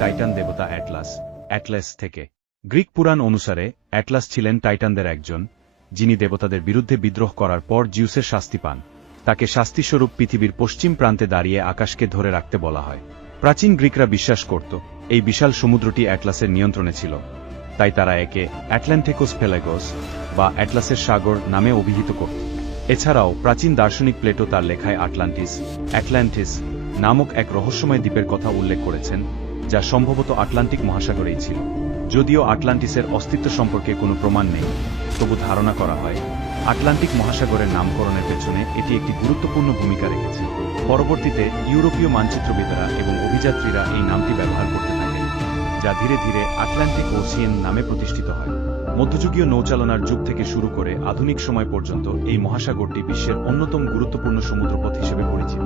Titan দেবতা Atlas থেকে। Greek পুরাণ অনুসারে অ্যাটলাস ছিলেন টাইটানদের একজন, যিনি দেবতাদের বিরুদ্ধে বিদ্রোহ করার পর জিউসের শাস্তি পান। তাকে শাস্তিস্বরূপ পৃথিবীর পশ্চিম প্রান্তে দাঁড়িয়ে আকাশকে ধরে রাখতে বলা হয়। প্রাচীন গ্রিকরা বিশ্বাস করত এই বিশাল সমুদ্রটি অ্যাটলাসের নিয়ন্ত্রণে ছিল, তাই তারা একে অ্যাটলান্টিকোস পেলাগোস বা অ্যাটলাসের সাগর নামে অভিহিত করত। এছাড়াও প্রাচীন দার্শনিক প্লেটো তার লেখায় অ্যাটলান্টিস নামক এক রহস্যময় দ্বীপের কথা উল্লেখ করেছেন, যা সম্ভবত আটলান্টিক মহাসাগরেই ছিল। যদিও আটলান্টিসের অস্তিত্ব সম্পর্কে কোনো প্রমাণ নেই, তবু ধারণা করা হয় আটলান্টিক মহাসাগরের নামকরণের পেছনে এটি একটি গুরুত্বপূর্ণ ভূমিকা রেখেছে। পরবর্তীতে ইউরোপীয় মানচিত্রবিদেরা এবং অভিযাত্রীরা এই নামটি ব্যবহার করতে থাকেন, যা ধীরে ধীরে আটলান্টিক ওশিয়ান নামে প্রতিষ্ঠিত হয়। মধ্যযুগীয় নৌচালনার যুগ থেকে শুরু করে আধুনিক সময় পর্যন্ত এই মহাসাগরটি বিশ্বের অন্যতম গুরুত্বপূর্ণ সমুদ্রপথ হিসেবে পরিচিত।